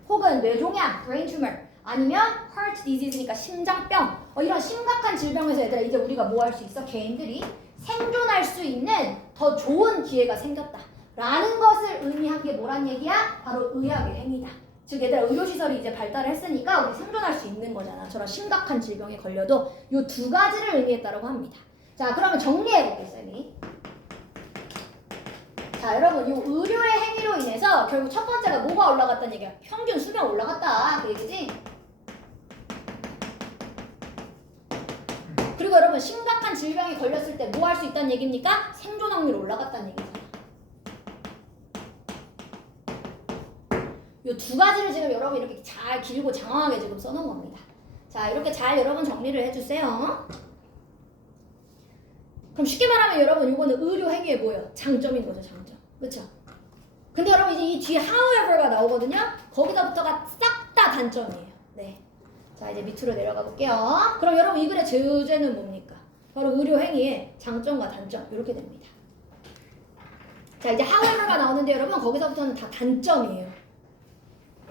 혹은 뇌종양, brain tumor, 아니면 heart disease니까 심장병, 이런 심각한 질병에서 얘들아 이제 우리가 뭐 할 수 있어? 개인들이 생존할 수 있는 더 좋은 기회가 생겼다 라는 것을 의미한 게 뭐란 얘기야? 바로 의학의 행위다. 즉 얘들아 의료시설이 이제 발달을 했으니까 우리 생존할 수 있는 거잖아. 저런 심각한 질병에 걸려도 이 두 가지를 의미했다고 합니다. 자, 그러면 정리해볼게요, 쌤이. 자, 여러분 이 의료의 행위로 인해서 결국 첫 번째가 뭐가 올라갔다는 얘기야? 평균 수명 올라갔다 그 얘기지? 그리고 여러분 심각한 질병에 걸렸을 때 뭐 할 수 있다는 얘기입니까? 생존 확률 올라갔다는 얘기잖아. 이 두 가지를 지금 여러분 이렇게 잘 길고 장황하게 지금 써놓은 겁니다. 자, 이렇게 잘 여러분 정리를 해주세요. 그럼 쉽게 말하면 여러분 이거는 의료 행위의 뭐예요? 장점인 거죠, 장점. 그렇죠? 근데 여러분 이제 이 뒤에 however가 나오거든요. 거기다부터가 싹 다 단점이에요. 네. 자, 이제 밑으로 내려가 볼게요. 그럼 여러분 이 글의 주제는 뭡니까? 바로 의료 행위의 장점과 단점 이렇게 됩니다. 자, 이제 however가 나오는데 여러분 거기서부터는 다 단점이에요.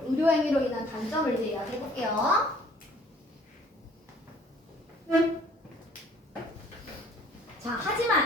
의료 행위로 인한 단점을 이제 이야기해 볼게요. 자, 하지만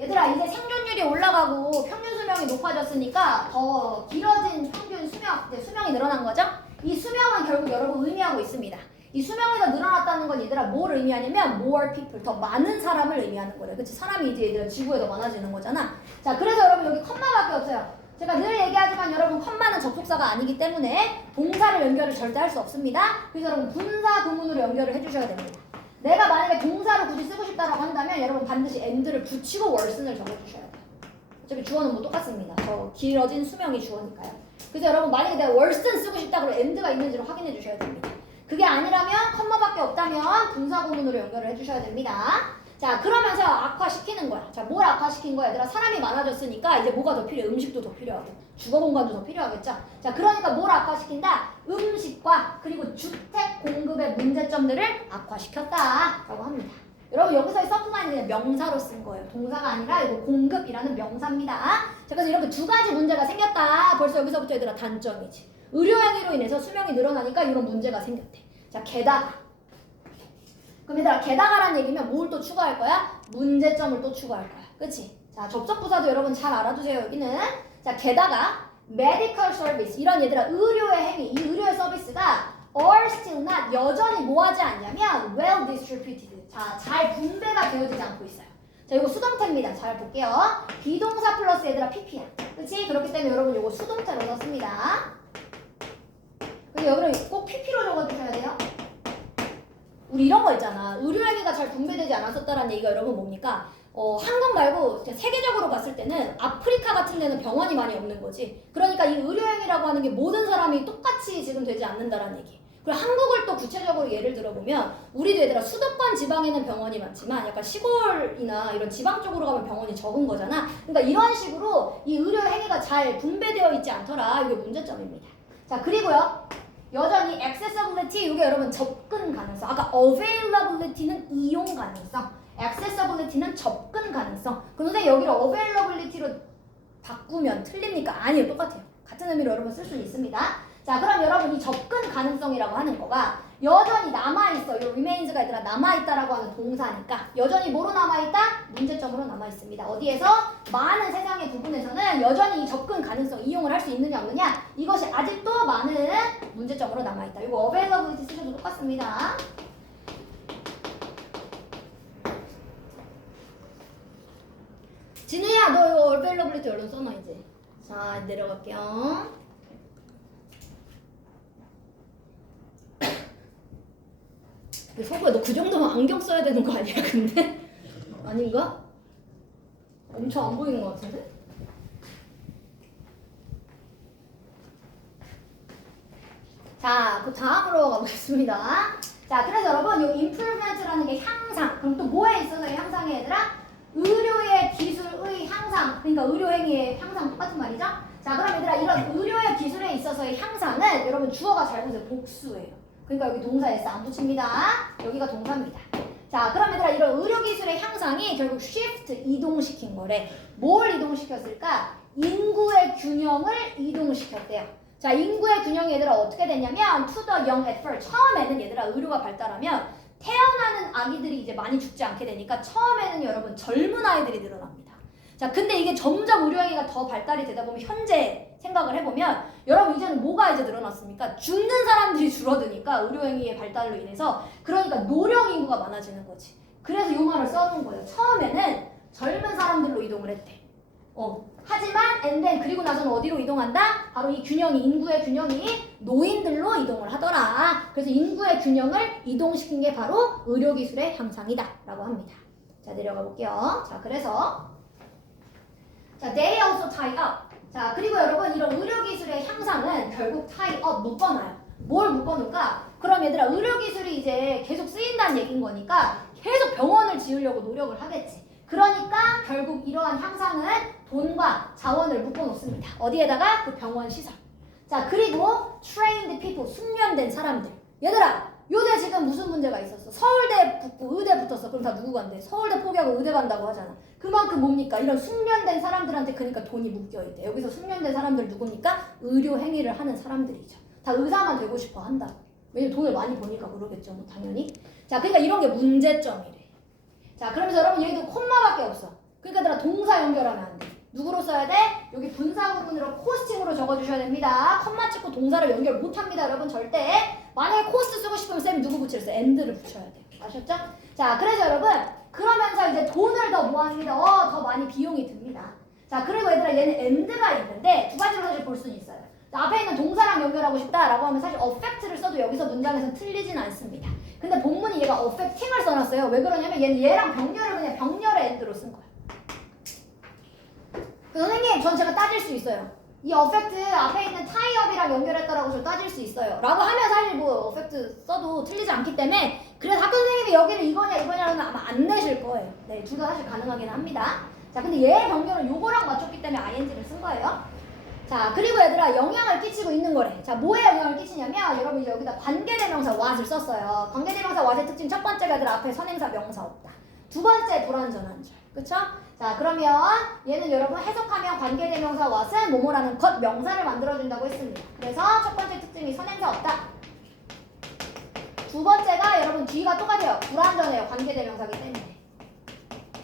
얘들아 이제 생존율이 올라가고 평균 수명이 높아졌으니까 더 길어진 평균 수명, 이제 수명이 늘어난 거죠? 이 수명은 결국 여러분 의미하고 있습니다. 이 수명이 더 늘어났다는 건 얘들아 뭘 의미하냐면 more people, 더 많은 사람을 의미하는 거래. 그치? 사람이 이제 얘들아 지구에 더 많아지는 거잖아. 자, 그래서 여러분 여기 컴마밖에 없어요. 제가 늘 얘기하지만 여러분 컴마는 접속사가 아니기 때문에 동사를 연결을 절대 할 수 없습니다. 그래서 여러분 분사 구문으로 연결을 해주셔야 됩니다. 내가 만약에 동사를 굳이 쓰고 싶다라고 한다면 여러분 반드시 and를 붙이고 월슨을 적어주셔야 돼요. 어차피 주어는 뭐 똑같습니다. 저 길어진 수명이 주어니까요. 그래서 여러분 만약에 내가 월슨 쓰고 싶다 그러면 and가 있는지를 확인해 주셔야 됩니다. 그게 아니라면 컴마밖에 없다면 분사 구문으로 연결을 해주셔야 됩니다. 자, 그러면서 악화시키는 거야. 자, 뭘 악화시킨 거야? 얘들아 사람이 많아졌으니까 이제 뭐가 더 필요해? 음식도 더 필요하고 주거 공간도 더 필요하겠죠? 자, 그러니까 뭘 악화시킨다? 음식과 그리고 주택 공급의 문제점들을 악화시켰다 라고 합니다. 여러분 여기서의 서프라인은 명사로 쓴 거예요. 동사가 아니라 이거 공급이라는 명사입니다. 자, 그래서 이렇게 두 가지 문제가 생겼다. 벌써 여기서부터 얘들아 단점이지. 의료행위로 인해서 수명이 늘어나니까 이런 문제가 생겼대. 자, 게다가 그럼 얘들아 게다가란 얘기면 뭘 또 추가할 거야? 문제점을 또 추가할 거야. 그치? 자, 접속부사도 여러분 잘 알아두세요. 여기는 자, 게다가 medical service 이런 얘들아 의료의 행위, 이 의료의 서비스가 are still not 여전히 뭐하지 않냐면 well distributed. 자, 잘 분배가 되어지지 않고 있어요. 자, 이거 수동태입니다. 잘 볼게요. 비동사 플러스 얘들아 PP야. 그치? 그렇기 때문에 여러분 이거 수동태로 썼습니다. 그리고 여기는 꼭 PP로 적어주셔야 돼요. 우리 이런 거 있잖아. 의료행위가 잘 분배되지 않았었다라는 얘기가 여러분 뭡니까? 한국 말고 세계적으로 봤을 때는 아프리카 같은 데는 병원이 많이 없는 거지. 그러니까 이 의료행위라고 하는 게 모든 사람이 똑같이 지금 되지 않는다라는 얘기. 그리고 한국을 또 구체적으로 예를 들어보면 우리도 얘들아 수도권 지방에는 병원이 많지만 약간 시골이나 이런 지방 쪽으로 가면 병원이 적은 거잖아. 그러니까 이런 식으로 이 의료 행위가 잘 분배되어 있지 않더라. 이게 문제점입니다. 자, 그리고요. 여전히 accessibility 이게 여러분 접근 가능성. 아까 availability는 이용 가능성. accessibility는 접근 가능성. 그럼 선생님 여기를 availability로 바꾸면 틀립니까? 아니요. 똑같아요. 같은 의미로 여러분 쓸 수 있습니다. 자, 그럼 여러분 이 접근 가능성이라고 하는 거가 여전히 남아있어. 이 remains가 얘들아 남아있다라고 하는 동사니까 여전히 뭐로 남아있다? 문제점으로 남아있습니다. 어디에서? 많은 세상의 부분에서는 여전히 이 접근 가능성 이용을 할 수 있느냐 없느냐 이것이 아직도 많은 문제점으로 남아있다. 이거 availability 쓰셔도 똑같습니다. 진우야 너 이거 availability 얼른 써놔 이제. 자, 내려갈게요. 소구야 너 그 정도면 안경 써야 되는 거 아니야 근데? 아닌가? 엄청 안 보이는 것 같은데? 자, 그 다음으로 가보겠습니다. 자, 그래서 여러분 이 improvement라는 게 향상. 그럼 또 뭐에 있어서의 향상이 얘들아? 의료의 기술의 향상. 그러니까 의료행위의 향상 똑같은 말이죠? 자, 그럼 얘들아 이런 의료의 기술에 있어서의 향상은 여러분 주어가 잘 보세요. 복수예요. 그러니까 여기 동사 S 안 붙입니다. 여기가 동사입니다. 자, 그럼 얘들아 이런 의료기술의 향상이 결국 shift 이동시킨 거래. 뭘 이동시켰을까? 인구의 균형을 이동시켰대요. 자, 인구의 균형이 얘들아 어떻게 됐냐면 to the young at first. 처음에는 얘들아 의료가 발달하면 태어나는 아기들이 이제 많이 죽지 않게 되니까 처음에는 여러분 젊은 아이들이 늘어납니다. 자, 근데 이게 점점 의료행위가 더 발달이 되다 보면 현재 생각을 해보면 여러분 이제는 뭐가 이제 늘어났습니까? 죽는 사람들이 줄어드니까 의료행위의 발달로 인해서 그러니까 노령 인구가 많아지는 거지. 그래서 이 말을 써놓은 거예요. 처음에는 젊은 사람들로 이동을 했대. 하지만 and then 그리고 나서는 어디로 이동한다? 바로 이 균형이 인구의 균형이 노인들로 이동을 하더라. 그래서 인구의 균형을 이동시킨 게 바로 의료기술의 향상이다 라고 합니다. 자, 내려가 볼게요. 자, 그래서 자, they also tie up. 자, 그리고 여러분 이런 의료기술의 향상은 결국 tie up 묶어놔요. 뭘 묶어놓을까? 그럼 얘들아 의료기술이 이제 계속 쓰인다는 얘기인 거니까 계속 병원을 지으려고 노력을 하겠지. 그러니까 결국 이러한 향상은 돈과 자원을 묶어놓습니다. 어디에다가? 그 병원 시설. 자, 그리고 trained people, 숙련된 사람들. 얘들아 요새 지금 무슨 문제가 있었어? 서울대 붙고 의대 붙었어. 그럼 다 누구 간대? 서울대 포기하고 의대 간다고 하잖아. 그만큼 뭡니까? 이런 숙련된 사람들한테 그러니까 돈이 묶여있대. 여기서 숙련된 사람들 누굽니까? 의료 행위를 하는 사람들이죠. 다 의사만 되고 싶어 한다. 왜냐면 돈을 많이 버니까 그러겠죠. 뭐 당연히. 자, 그러니까 이런 게 문제점이래. 자, 그러면서 여러분 여기도 콤마밖에 없어. 그러니까 얘들아 동사 연결하면 안 돼. 누구로 써야 돼? 여기 분사 부분으로 코스팅으로 적어주셔야 됩니다. 콤마 찍고 동사를 연결 못합니다. 여러분 절대. 만약에 코스트 쓰고 싶으면 쌤이 누구 붙이랬어요? and를 붙여야 돼. 아셨죠? 자, 그래서 여러분 그러면서 이제 돈을 더 모아줍니다. 더 많이 비용이 듭니다. 자, 그리고 얘들아 얘는 and가 있는데 두 가지로 사실 볼 수는 있어요. 자, 앞에 있는 동사랑 연결하고 싶다라고 하면 사실 affect를 써도 여기서 문장에서 틀리진 않습니다. 근데 본문이 얘가 affecting을 써놨어요. 왜 그러냐면 얘는 얘랑 병렬을 그냥 병렬의 and로 쓴 거예요. 선생님, 전 제가 따질 수 있어요. 이 affect 앞에 있는 tie-up이랑 연결했다라고 저 따질 수 있어요. 라고 하면 사실 뭐 affect 써도 틀리지 않기 때문에 그래서 학교 선생님이 여기를 이거냐라는 아마 안 내실 거예요. 네, 둘 다 사실 가능하긴 합니다. 자, 근데 얘의 병렬은 요거랑 맞췄기 때문에 ing를 쓴 거예요. 자, 그리고 얘들아 영향을 끼치고 있는 거래. 자, 뭐에 영향을 끼치냐면 여러분 이제 여기다 관계대명사 what을 썼어요. 관계대명사 what의 특징 첫 번째가 얘들아 앞에 선행사 명사 없다. 두 번째 불완전한 줄. 그쵸? 자, 그러면 얘는 여러분 해석하면 관계대명사 what은 뭐뭐라는 것 명사를 만들어준다고 했습니다. 그래서 첫 번째 특징이 선행사 없다. 두 번째가 여러분 뒤가 똑같아요. 불완전해요. 관계대명사기 때문에.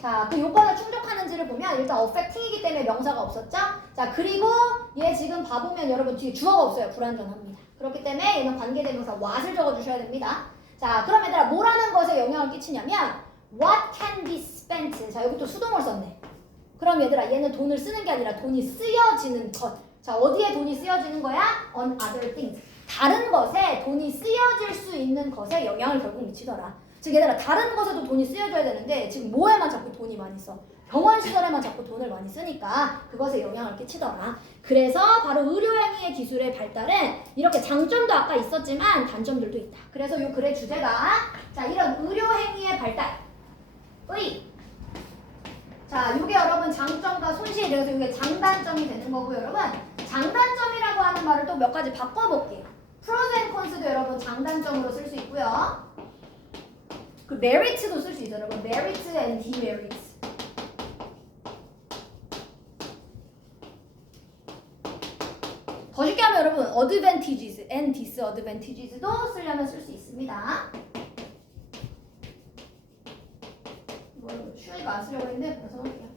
자, 그 요건을 충족하는지를 보면 일단 affecting이기 때문에 명사가 없었죠? 자, 그리고 얘 지금 봐보면 여러분 뒤에 주어가 없어요. 불완전합니다. 그렇기 때문에 얘는 관계대명사 what을 적어주셔야 됩니다. 자, 그럼 얘들아 뭐라는 것에 영향을 끼치냐면 what can be spent. 자, 여기 또 수동을 썼네. 그럼 얘들아 얘는 돈을 쓰는 게 아니라 돈이 쓰여지는 것. 자, 어디에 돈이 쓰여지는 거야? on other things. 다른 것에 돈이 쓰여질 수 있는 것에 영향을 결국 미치더라. 즉 얘들아 다른 것에도 돈이 쓰여져야 되는데 지금 뭐에만 자꾸 돈이 많이 써? 병원 시설에만 자꾸 돈을 많이 쓰니까 그것에 영향을 끼치더라. 그래서 바로 의료행위의 기술의 발달은 이렇게 장점도 아까 있었지만 단점들도 있다. 그래서 요 글의 주제가 자 이런 의료행위의 발달의 자 요게 여러분 장점과 손실이 되어서 요게 장단점이 되는 거고 여러분 장단점이라고 하는 말을 또 몇 가지 바꿔볼게요. 프로스 앤 콘스도 여러분 장단점으로 쓸 수 있고요. 그 메리트도 쓸 수 있어요. 여러분 메리트 앤 디메리트. 더 쉽게 하면 여러분 advantages and disadvantages도 쓰려면 쓸 수 있습니다. 이걸 쉬우니까 안 쓰려고 했는데 그래서 할게요.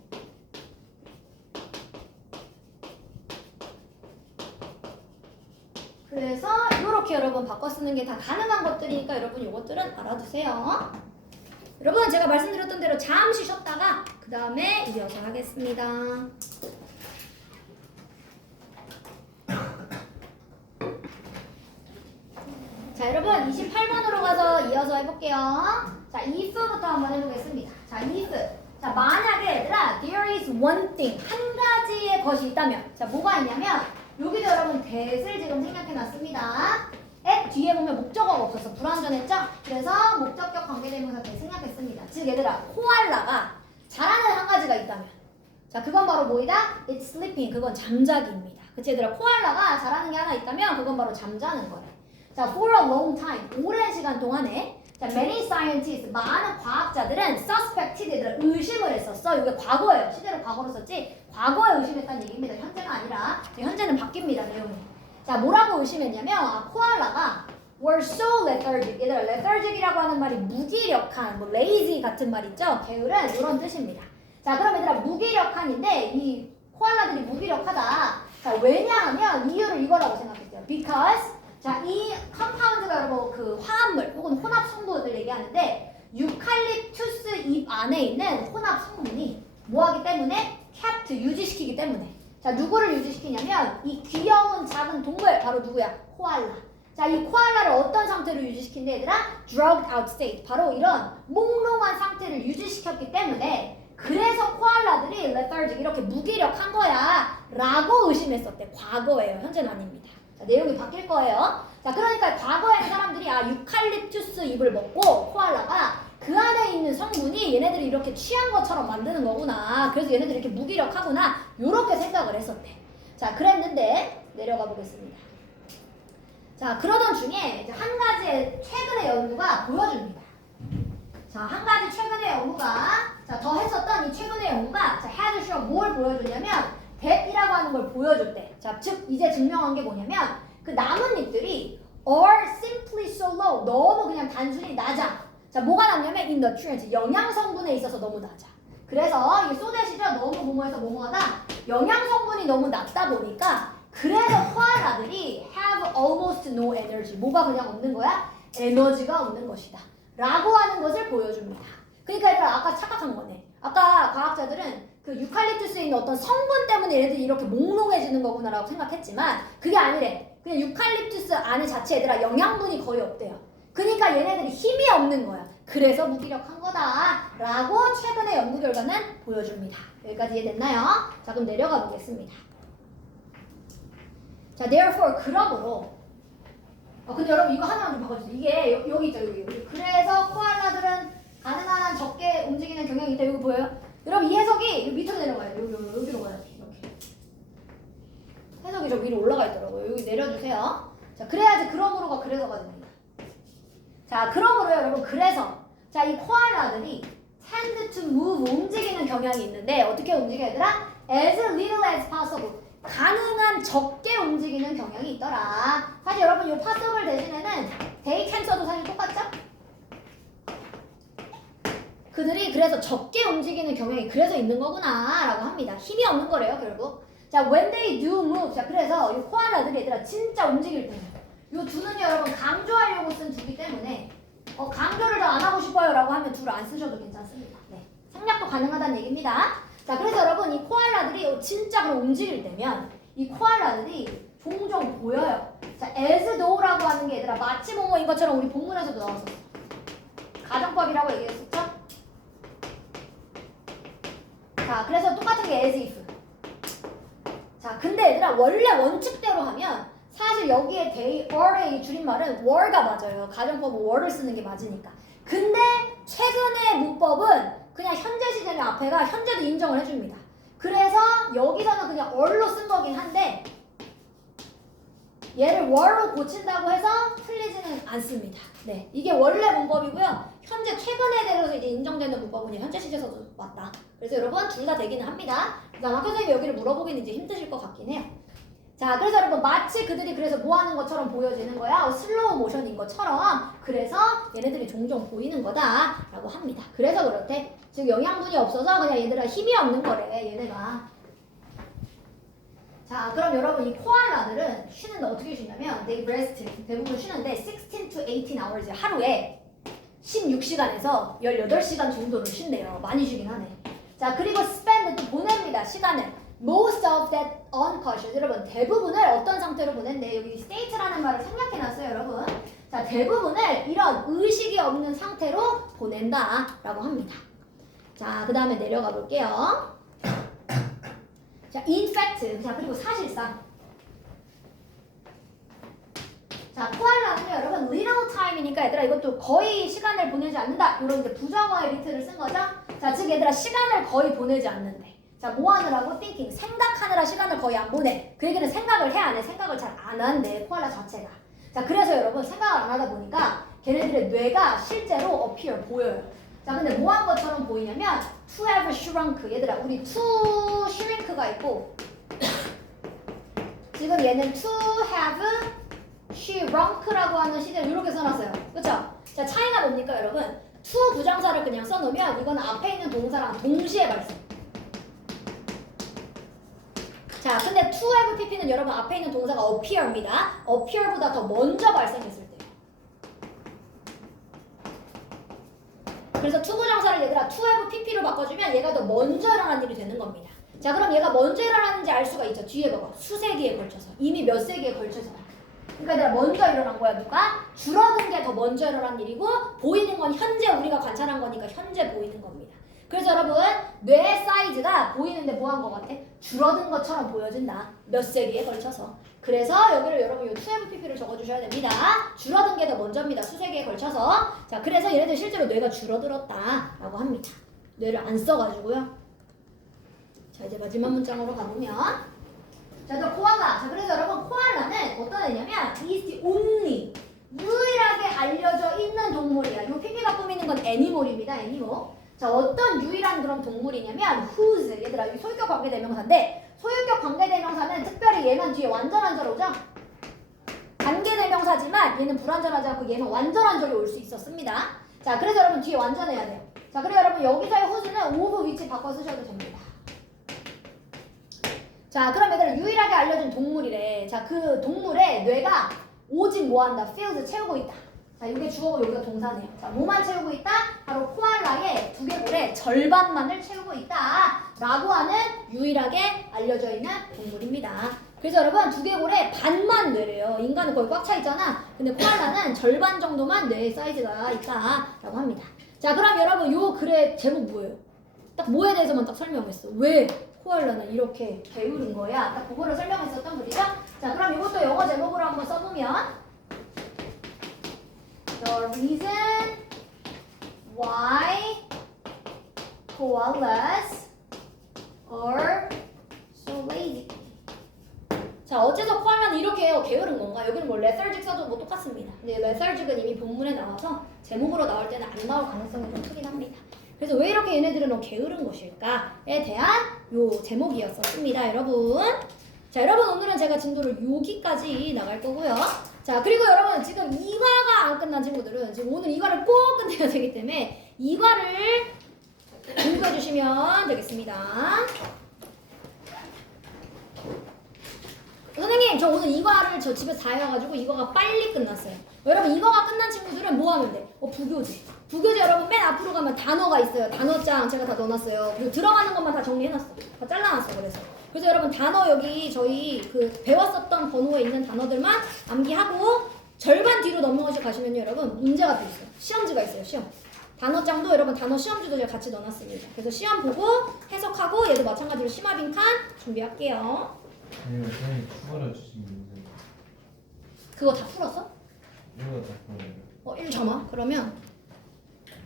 그래서 이렇게 여러분 바꿔 쓰는 게 다 가능한 것들이니까 여러분 이것들은 알아두세요. 여러분 제가 말씀드렸던 대로 잠시 쉬었다가 그 다음에 이어서 하겠습니다. 자 여러분 28번으로 가서 이어서 해볼게요. 자 if부터 한번 해보겠습니다. 자 if 자 만약에 얘들아 there is one thing 한 가지의 것이 있다면 자 뭐가 있냐면 여기도 여러분 that을 지금 생각해놨습니다. at 뒤에 보면 목적어가 없어서 불완전했죠? 그래서 목적격 관계대명사 that 생각했습니다. 즉 얘들아 코알라가 잘하는 한 가지가 있다면 자 그건 바로 뭐이다? It's sleeping 그건 잠자기입니다. 그치 얘들아 코알라가 잘하는 게 하나 있다면 그건 바로 잠자는 거예요. 자, for a long time, 오랜 시간 동안에 자, many scientists, 많은 과학자들은 suspected, 얘들아 의심을 했었어. 이게 과거예요. 시제로 과거로 썼지. 과거에 의심했다는 얘기입니다. 현재가 아니라 현재는 바뀝니다. 내용이. 자, 뭐라고 의심했냐면 코알라가 were so lethargic. 얘들아 lethargic이라고 하는 말이 무기력한, 뭐 lazy 같은 말 있죠? 게으른 이런 뜻입니다. 자, 그럼 얘들아 무기력한인데 이 코알라들이 무기력하다. 자, 왜냐하면 이유를 이거라고 생각했어요. Because 자, 이 컴파운드가 여러분 그 화합물 혹은 혼합 성분을 얘기하는데 유칼립투스 잎 안에 있는 혼합 성분이 뭐하기 때문에? kept 유지시키기 때문에. 자, 누구를 유지시키냐면 이 귀여운 작은 동물 바로 누구야? 코알라. 자, 이 코알라를 어떤 상태로 유지시킨대 얘들아? drugged out state. 바로 이런 몽롱한 상태를 유지시켰기 때문에 그래서 코알라들이 lethargic 이렇게 무기력한 거야 라고 의심했었대. 과거예요. 현재는 아닙니다. 자, 내용이 바뀔 거예요. 자, 그러니까 과거에는 사람들이 유칼립투스 잎을 먹고 코알라가 그 안에 있는 성분이 얘네들이 이렇게 취한 것처럼 만드는 거구나. 그래서 얘네들이 이렇게 무기력하구나. 요렇게 생각을 했었대. 자, 그랬는데 내려가 보겠습니다. 자, 그러던 중에 이제 한 가지의 최근의 연구가 보여줍니다. 자, 한 가지 최근의 연구가 자, 더 했었던 이 최근의 연구가 자, had shown 뭘 보여줬냐면 that이라고 하는 걸 보여줬대. 자, 즉 이제 증명한 게 뭐냐면 그 나뭇잎들이 are simply so low. 너무 그냥 단순히 낮아. 자, 뭐가 낮냐면 in nutrients. 영양 성분에 있어서 너무 낮아. 그래서 이게 소댓이죠. 너무 뭐뭐해서 뭐뭐하다. 영양 성분이 너무 낮다 보니까 그래서 코알라들이 have almost no energy. 뭐가 그냥 없는 거야? 에너지가 없는 것이다. 라고 하는 것을 보여줍니다. 그러니까 얘들아 아까 착각한 거네. 아까 과학자들은 그 유칼립투스에 있는 어떤 성분 때문에 얘네들이 이렇게 몽롱해지는 거구나라고 생각했지만 그게 아니래. 그냥 유칼립투스 안에 자체 얘들아 영양분이 거의 없대요. 그러니까 얘네들이 힘이 없는 거야. 그래서 무기력한 거다 라고 최근의 연구 결과는 보여줍니다. 여기까지 이해됐나요? 자, 그럼 내려가 보겠습니다. 자, therefore 그러므로 근데 여러분 이거 하나만 좀 바꿔주세요. 이게 여기 있죠. 여기. 그래서 코알라들은 가능한 한 적게 움직이는 경향이 있다. 이거 보여요? 여러분 이 해석이 밑으로 내려가요. 여기로 가요. 이렇게. 해석이 저 위로 올라가 있더라고요. 여기 내려주세요. 자, 그래야지 그러므로가 그래서가 됩니다. 자, 그러므로 여러분 그래서 자, 이 코알라들이 tend to move 움직이는 경향이 있는데 어떻게 움직여 얘들아? as little as possible. 가능한 적게 움직이는 경향이 있더라. 사실 여러분 이 possible 대신에는 they can 써도 사실 똑같죠? 그들이 그래서 적게 움직이는 경향이 그래서 있는 거구나 라고 합니다. 힘이 없는 거래요 결국. 자, when they do move. 자, 그래서 이 코알라들이 얘들아 진짜 움직일 때는 이 두는 여러분 강조하려고 쓴 두기 때문에 강조를 더 안 하고 싶어요 라고 하면 두를 안 쓰셔도 괜찮습니다. 네, 생략도 가능하다는 얘기입니다. 자, 그래서 여러분 이 코알라들이 진짜 그럼 움직일 때면 이 코알라들이 종종 보여요. 자, as though라고 하는 게 얘들아 마치 뭐뭐인 것처럼 우리 본문에서도 나왔었어. 가정법이라고 얘기했었죠? 자, 그래서 똑같은 게 as if. 자, 근데 얘들아 원래 원칙대로 하면 사실 여기에 they, are의 줄임말은 were가 맞아요. 가정법은 were를 쓰는 게 맞으니까. 근데 최근의 문법은 그냥 현재 시제는 앞에가 현재도 인정을 해줍니다. 그래서 여기서는 그냥 were로 쓴 거긴 한데 얘를 were로 고친다고 해서 틀리지는 않습니다. 네, 이게 원래 문법이고요. 현재 최근에 대해서 이제 인정되는 문법은 현재 시제에서도 맞다. 그래서 여러분 둘 다 되기는 합니다. 그다음 학교 선생님이 여기를 물어보기는 이제 힘드실 것 같긴 해요. 자, 그래서 여러분 마치 그들이 그래서 뭐 하는 것처럼 보여지는 거야. 슬로우 모션인 것처럼. 그래서 얘네들이 종종 보이는 거다라고 합니다. 그래서 그렇대. 지금 영양분이 없어서 그냥 얘들아 힘이 없는 거래. 얘네가. 자, 그럼 여러분 이 코알라들은 쉬는데 어떻게 쉬냐면 they rest 대부분 쉬는데 16 to 18 hours 하루에 16시간에서 18시간 정도를 쉰대요. 많이 쉬긴 하네. 자, 그리고 spend 또 보냅니다. 시간을. most of that unconscious. 여러분 대부분을 어떤 상태로 보낸대? 여기 state라는 말을 생략해놨어요, 여러분. 자, 대부분을 이런 의식이 없는 상태로 보낸다라고 합니다. 자, 그 다음에 내려가 볼게요. 자, in fact. 자, 그리고 사실상. 자, 코알라는요, 여러분, little time이니까 얘들아, 이것도 거의 시간을 보내지 않는다. 이런 이제 부정어의 리틀을 쓴 거죠. 자, 즉 얘들아, 시간을 거의 보내지 않는데. 자, 뭐 하느라고? thinking. 생각하느라 시간을 거의 안 보내. 그 얘기는 생각을 해, 안 해? 생각을 잘 안 한대, 코알라 자체가. 자, 그래서 여러분, 생각을 안 하다 보니까 걔네들의 뇌가 실제로 appear, 보여요. 자, 근데 뭐 한 것처럼 보이냐면 to have shrunk. 얘들아, 우리 to shrink가 있고 지금 얘는 to have shrunk라고 하는 시제를 이렇게 써놨어요. 그쵸? 자, 차이가 뭡니까, 여러분? to 부정사를 그냥 써놓으면 이거는 앞에 있는 동사랑 동시에 발생. 자, 근데 to have pp는 여러분 앞에 있는 동사가 appear입니다. appear보다 더 먼저 발생했을 때. 그래서 to 부정사를 얘들아 to have pp로 바꿔주면 얘가 더 먼저 일어난 일이 되는 겁니다. 자, 그럼 얘가 먼저 일어나는지 알 수가 있죠. 뒤에 봐봐. 수세기에 걸쳐서. 이미 몇 세기에 걸쳐서. 그러니까 얘들아 먼저 일어난 거야. 누가? 줄어든 게 더 먼저 일어난 일이고 보이는 건 현재 우리가 관찰한 거니까 현재 보이는 겁니다. 그래서 여러분 뇌 사이즈가 보이는데 뭐 한 것 같아? 줄어든 것처럼 보여진다. 몇 세기에 걸쳐서. 그래서 여기를 여러분 요 2FPP를 적어주셔야 됩니다. 줄어든 게 더 먼저입니다. 수세기에 걸쳐서. 자, 그래서 얘네들 실제로 뇌가 줄어들었다라고 합니다. 뇌를 안 써가지고요. 자, 이제 마지막 문장으로 가보면 자, 또 코알라. 자, 그래서 여러분 코알라는 어떤 애냐면 is the only 유일하게 알려져 있는 동물이야. 요 PP가 꾸미는 건 애니멀입니다. 애니멀. 자, 어떤 유일한 그런 동물이냐면 whose. 얘들아, 이 소유격 관계대명사인데 소유격 관계대명사는 특별히 얘는 뒤에 완전한절 오죠? 관계대명사지만 얘는 불완전하지 않고 얘는 완전한절이 올 수 있었습니다. 자, 그래서 여러분 뒤에 완전해야 돼요. 자, 그리고 여러분 여기서의 whose는 of 위치 바꿔 쓰셔도 됩니다. 자, 그럼 얘들아 유일하게 알려진 동물이래. 자, 그 동물의 뇌가 오직 뭐한다? feels 채우고 있다. 자, 이게 주어고 여기가 동사네요. 자, 뭐만 채우고 있다? 바로 코알라의 두개골의 절반만을 채우고 있다. 라고 하는 유일하게 알려져 있는 동물입니다. 그래서 여러분 두개골의 반만 뇌래요. 인간은 거의 꽉 차 있잖아. 근데 코알라는 절반 정도만 뇌 사이즈가 있다. 라고 합니다. 자, 그럼 여러분 요 글의 제목 뭐예요? 딱 뭐에 대해서만 딱 설명했어. 왜 코알라는 이렇게 게으른 거야? 딱 그거를 설명했었던 글이죠? 자, 그럼 이것도 영어 제목으로 한번 써보면 The reason why koalas are so lazy. 자, 어째서 코알라는 이렇게 게으른 건가? 여기는 뭐 lethargic 써도 뭐 똑같습니다. 근데 lethargic은 이미 본문에 나와서 제목으로 나올 때는 안 나올 가능성이 좀 크긴 합니다. 그래서 왜 이렇게 얘네들은 게으른 것일까에 대한 요 제목이었습니다, 여러분. 자, 여러분 오늘은 제가 진도를 여기까지 나갈 거고요. 자, 그리고 여러분 지금 2과가 안 끝난 친구들은 지금 오늘 2과를 꼭 끝내야 되기 때문에 2과를 공부해 주시면 되겠습니다. 선생님, 저 오늘 2과를 저 집에서 다 해와가지고 2과가 빨리 끝났어요. 여러분 2과가 끝난 친구들은 뭐 하면 돼? 부교재. 부교재 여러분 맨 앞으로 가면 단어가 있어요. 단어장 제가 다 넣어놨어요. 그리고 들어가는 것만 다 정리해놨어. 다 잘라놨어. 그래서 여러분 단어 여기 저희 그 배웠었던 번호에 있는 단어들만 암기하고 절반 뒤로 넘어가서 가시면요 여러분 문제가 또 있어요. 시험지가 있어요. 시험. 단어장도 여러분 단어 시험지도 제가 같이 넣어놨습니다. 그래서 시험 보고 해석하고 얘도 마찬가지로 심화 빈칸 준비할게요. 아니요, 선생님 추가로 주시면 그거 다 풀었어? 이거 다 보내요. 1 잠아. 그러면